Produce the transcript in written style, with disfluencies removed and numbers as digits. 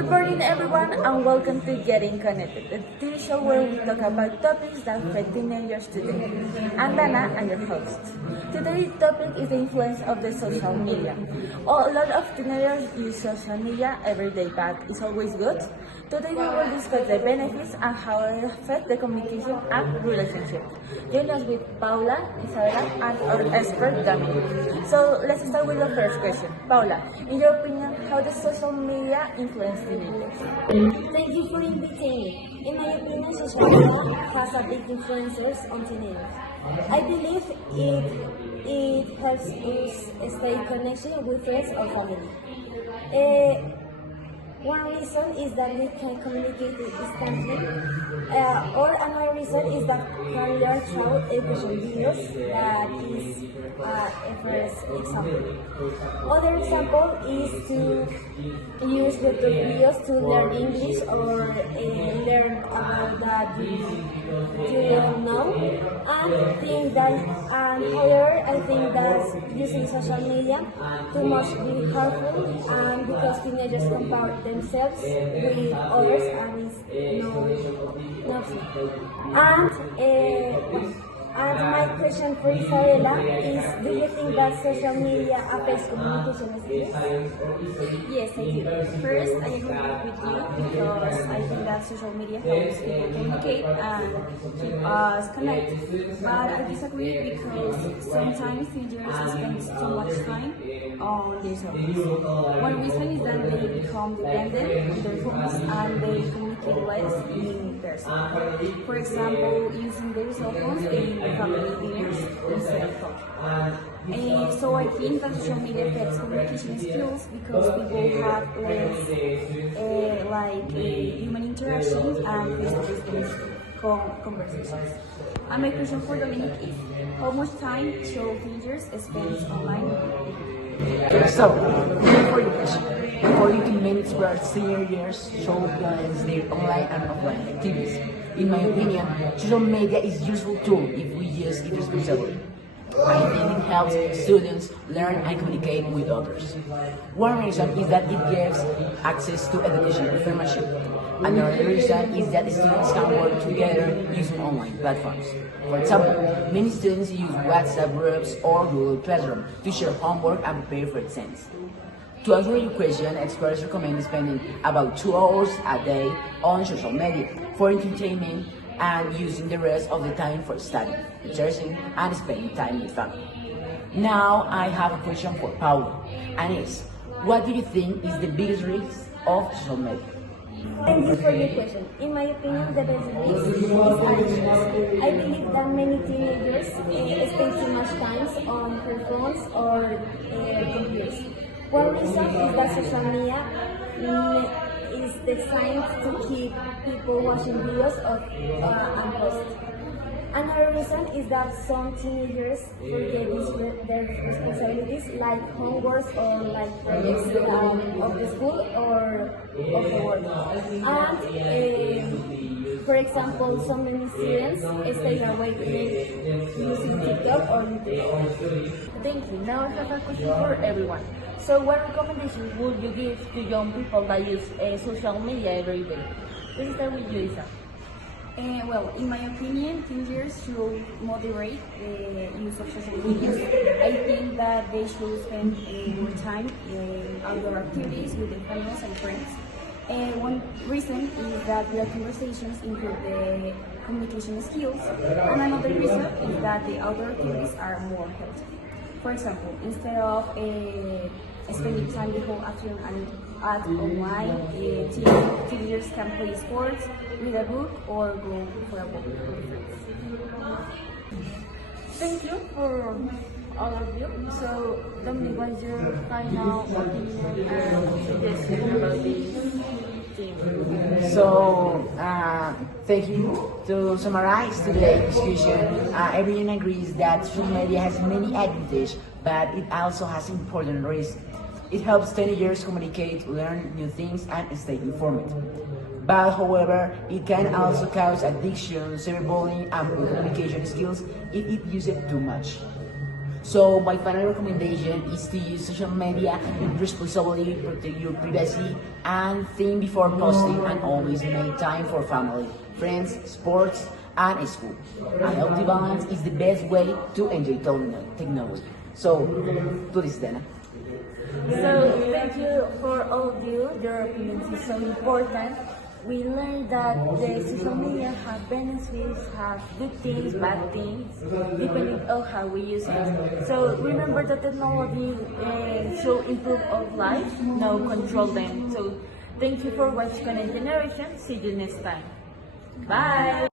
Good morning, everyone, and welcome to Getting Connected, the TV show where we talk about topics that affect teenagers today. I'm Dana, I'm your host. Today's topic is the influence of the social media. A lot of teenagers use social media every day, but it's always good. Today we will discuss the benefits and how it affects the communication and relationship. Join us with Paula, Isabella, and our expert Dominic. So let's start with the first question. Paula, in your opinion, how does social media influence teenagers? Thank you for inviting me. In my opinion, social media has a big influence on teenagers. I believe it helps us stay connected with friends or family. One reason is that we can communicate instantly, or another reason is that can learn through education videos. That is a first example. Other example is to use YouTube videos to learn English or learn about that you don't know. However, I think that using social media too much be harmful, and because teenagers compare themselves with others, and it's and my question for Isabella is, do you think that social media affects communication skills? Yes, I do. First, I agree with you because I think that social media helps people communicate and keep us connected. But I disagree because sometimes teenagers spend too much time on their cell phones. One reason is that they become dependent on their phones and they communicate less in person. For example, using their cell phones in family dinners instead of talking. So I think that social media affects communication skills because people have less human interactions and face-to-face conversations. And my question for Dominic is, how much time should teenagers spend online? So, for your question, according to many experts, teenagers should balance their online and offline activities. In my opinion, social media is a useful tool if we use it responsibly. I think it helps students learn and communicate with others. One reason is that it gives access to education information. Another reason is that students can work together using online platforms. For example, many students use WhatsApp groups or Google Classroom to share homework and prepare for exams. To answer your question, experts recommend spending about 2 hours a day on social media for entertainment and using the rest of the time for studying, researching, and spending time with family. Now I have a question for Paula, and it's, what do you think is the biggest risk of social media? Thank you for your question. In my opinion, the best risk is addictions. I believe that many teenagers spend too much time on their phones or computers. One reason is that social media is designed to keep people watching videos and posts. Another reason is that some teenagers forget their responsibilities like homework or like projects of the school or of the work. And for example, some many students stay awake using TikTok or YouTube. Thank you. Now I have a question for everyone. So what recommendations would you give to young people that use social media every day? Let's start with you, Isa. Well, in my opinion, teenagers should moderate the use of social media. I think that they should spend more time in outdoor activities with their families and friends. One reason is that their conversations improve the communication skills, and another reason is that the outdoor activities are more healthy. For example, instead of spending time the whole afternoon at online, teenagers can play sports, read a book, or go for a walk with friends. Thank you for all of you. So, Dominic, what's your final opinion and suggestion about this team? So, thank you. To summarize today's discussion, everyone agrees that social media has many advantages, but it also has important risks. It helps teenagers communicate, learn new things, and stay informed. But however, it can also cause addiction, cyberbullying, and poor communication skills if it uses too much. So my final recommendation is to use social media with responsibility, protect your privacy, and think before posting, and always make time for family, friends, sports, and school. A healthy balance is the best way to enjoy technology. So, to this, Dana. So thank you for all of you. Your opinions is so important. We learned that the social media have benefits, have good things, bad things, depending on how we use it. So remember that technology should improve our life, no control them. So thank you for watching Connect Generation. See you next time. Bye.